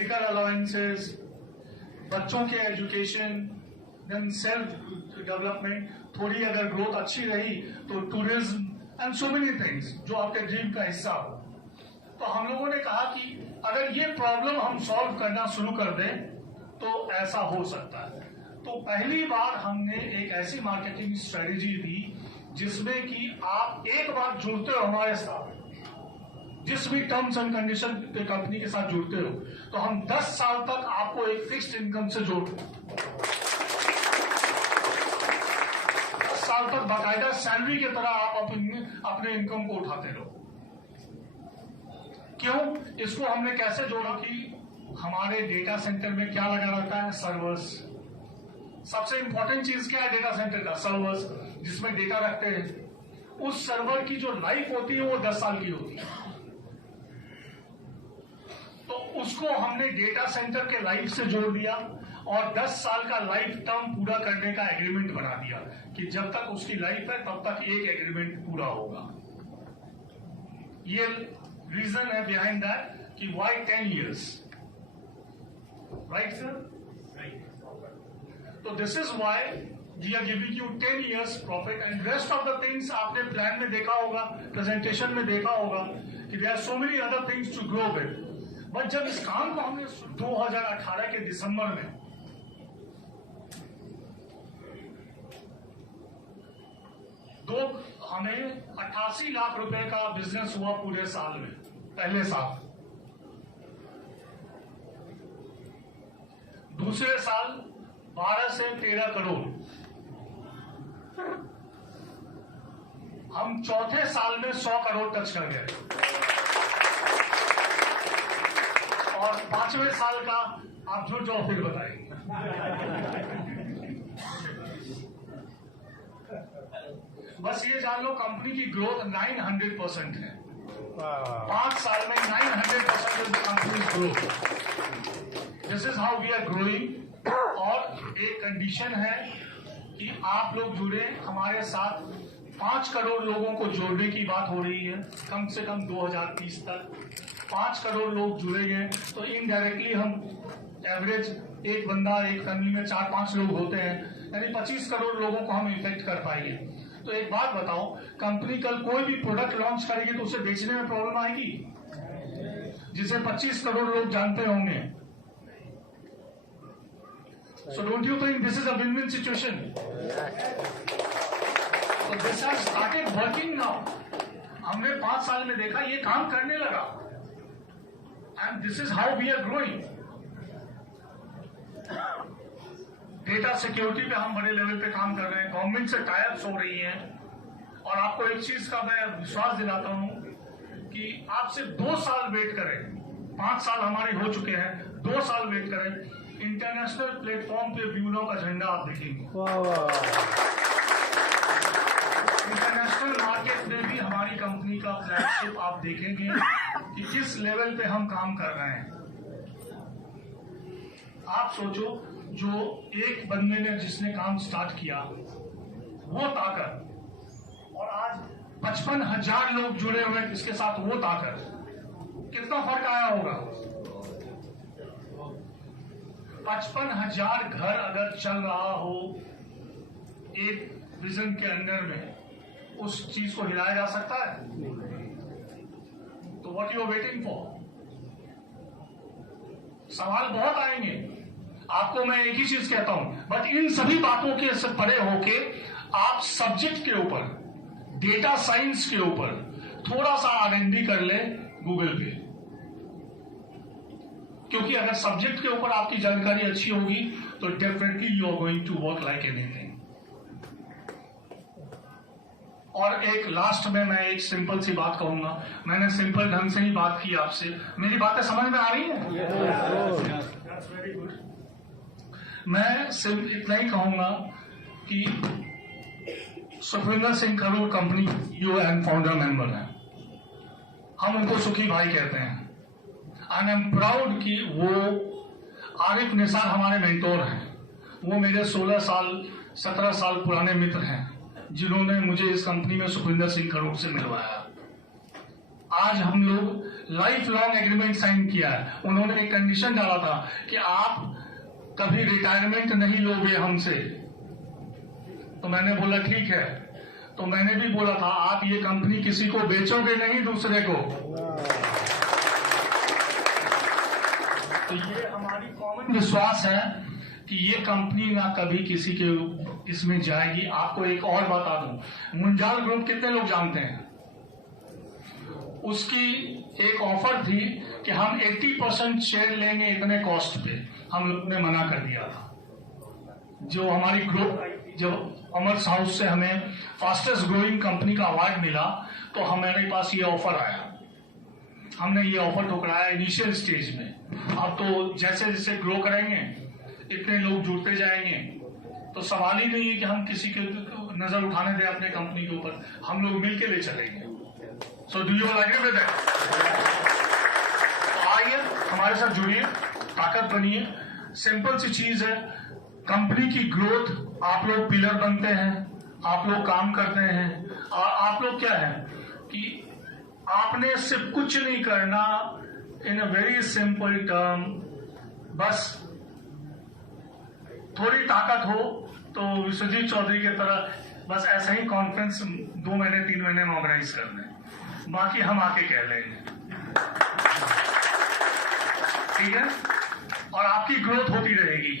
Medical allowances, बच्चों के education, then self development, थोड़ी अगर ग्रोथ अच्छी रही तो tourism and so many things जो आपके ड्रीम का हिस्सा हो। तो हम लोगों ने कहा कि अगर ये प्रॉब्लम हम सॉल्व करना शुरू कर दें तो ऐसा हो सकता है। तो पहली बार हमने एक ऐसी मार्केटिंग स्ट्रेटेजी दी जिसमें कि आप एक बार जुड़ते हो हमारे साथ, जिस भी टर्म्स एंड कंडीशन पे कंपनी के साथ जुड़ते हो, तो हम 10 साल तक आपको एक फिक्स्ड इनकम से जोड़ते हैं। 10 साल तक बाकायदा सैलरी की तरह आप अपने इनकम को उठाते रहो। क्यों? इसको हमने कैसे जोड़ा कि हमारे डेटा सेंटर में क्या लगा रहता है? सर्वर्स। सबसे इंपॉर्टेंट चीज क्या है डेटा सेंटर का? सर्वर्स, जिसमें डेटा रखते हैं। उस सर्वर की जो लाइफ होती है वो 10 साल की होती है। तो उसको हमने डेटा सेंटर के लाइफ से जोड़ दिया और 10 साल का लाइफ टर्म पूरा करने का एग्रीमेंट बना दिया कि जब तक उसकी लाइफ है तब तक एक एग्रीमेंट पूरा होगा। ये रीजन है बिहाइंड दैट कि व्हाई 10 years, राइट सर? तो this is why we are giving you 10 years profit and rest of the things आपने प्लान में देखा होगा, प्रेजेंटेशन में देखा होगा कि there are so many other things to grow with. But जब इस काम को हमने 2018 के दिसंबर में हमें 88 लाख रुपए का बिजनेस हुआ पूरे साल में, पहले साल। दूसरे साल 12 से 13 करोड़। हम चौथे साल में 100 करोड़ टच कर गए और 5वें साल का आप जो फिर बताएंगे। बस ये जान लो कंपनी की ग्रोथ 900% है। 5 साल में 900% is company growth. This is how we are growing. और एक कंडीशन है कि आप लोग जुड़े हमारे साथ। 5 करोड़ लोगों को जोड़ने की बात हो रही है कम से कम 2030 तक। 5 करोड़ लोग जुड़ेंगे तो इनडायरेक्टली हम एवरेज एक बंदा एक फैमिली में 4-5 लोग होते हैं, यानी 25 करोड़ लोगों को हम इफेक्ट कर पाएंगे। तो एक बात बताओ, कंपनी कल कोई भी प्रोडक्ट लॉन्च करेगी तो उसे बेचने में प्रॉब्लम आएगी, जिसे 25 करोड़ लोग जानते होंगे। So don't you think this is a win-win situation? So this has started working now. हमने 5 साल में देखा ये काम करने लगा। And this is how we are growing. Data security पे हम बड़े लेवल पे काम कर रहे हैं, गवर्नमेंट से टाइप्स हो रही हैं। और आपको एक चीज का मैं विश्वास दिलाता हूं कि आप सिर्फ 2 साल वेट करें। 5 साल हमारे हो चुके हैं, 2 साल वेट करें, इंटरनेशनल प्लेटफॉर्म पे ब्यूरो का झंडा आप देखेंगे। इंटरनेशनल मार्केट में भी हमारी कंपनी का फ्लैगशिप आप देखेंगे कि किस लेवल पे हम काम कर रहे हैं। आप सोचो, जो एक बंदे ने जिसने काम स्टार्ट किया वो ताकत, और आज 55,000 लोग जुड़े हुए इसके साथ वो ताकत, कितना फर्क आया होगा? 55,000 घर अगर चल रहा हो एक विजन के अंडर में, उस चीज को हिलाया जा सकता है? तो what you are waiting for? सवाल बहुत आएंगे, आपको मैं एक ही चीज कहता हूं, बट इन सभी बातों के से परे होके आप सब्जेक्ट के ऊपर, डेटा साइंस के ऊपर थोड़ा सा R&D कर ले गूगल पे। क्योंकि अगर सब्जेक्ट के ऊपर आपकी जानकारी अच्छी होगी तो definitely you are going to work like anything. और एक लास्ट में मैं एक सिंपल सी बात कहूंगा। मैंने सिंपल ढंग से ही बात की आपसे, मेरी बातें समझ में आ रही हैं? Very good. मैं सिर्फ इतना ही कहूंगा कि Sukhwinder Singh Kharoor company UN founder member है, हम उनको सुखी भाई कहते हैं। एंड आई एम प्राउड कि वो आरिफ निसार हमारे मेंटोर हैं। वो मेरे 17 साल पुराने मित्र हैं जिन्होंने मुझे इस कंपनी में सुखविंदर सिंह खरूर से मिलवाया। आज हम लोग लाइफ लॉन्ग एग्रीमेंट साइन किया है। उन्होंने एक कंडीशन डाला था कि आप कभी रिटायरमेंट नहीं लोगे हमसे। तो मैंने बोला ठीक है। तो मैंने भी बोला था आप ये कंपनी किसी को बेचोगे नहीं, दूसरे को। तो ये हमारी कॉमन विश्वास है कि ये कंपनी ना कभी किसी के इसमें जाएगी। आपको एक और बता दूं, मुंजाल ग्रुप कितने लोग जानते हैं? उसकी एक ऑफर थी कि हम 80% शेयर लेंगे इतने कॉस्ट पे, हम लोग ने मना कर दिया था। जो हमारी ग्रोथ, जब अमर्स हाउस से हमें फास्टेस्ट ग्रोइंग कंपनी का अवार्ड मिला, तो हमारे पास ये ऑफर आया, हमने ये ऑफर ठुकराया इनिशियल स्टेज में। अब तो जैसे जैसे ग्रो करेंगे इतने लोग जुड़ते जाएंगे, तो सवाल ही नहीं है कि हम किसी के नजर उठाने दें अपने कंपनी के ऊपर, हम लोग मिलके ले चलेंगे। So do you agree with that? आइए हमारे साथ जुड़िए, ताकत बनिए। सिंपल सी चीज है, कंपनी की ग्रोथ आप लोग पिलर बनते हैं, आप लोग काम करते हैं, और आप लोग क्या है कि आपने सिर्फ कुछ नहीं करना, इन अ वेरी सिंपल टर्म, बस थोड़ी ताकत हो तो विश्वजीत चौधरी की तरह बस ऐसा ही कॉन्फ्रेंस 2 महीने 3 महीने में ऑर्गेनाइज कर दें, बाकी हम आके कह लेंगे, ठीक है? और आपकी ग्रोथ होती रहेगी।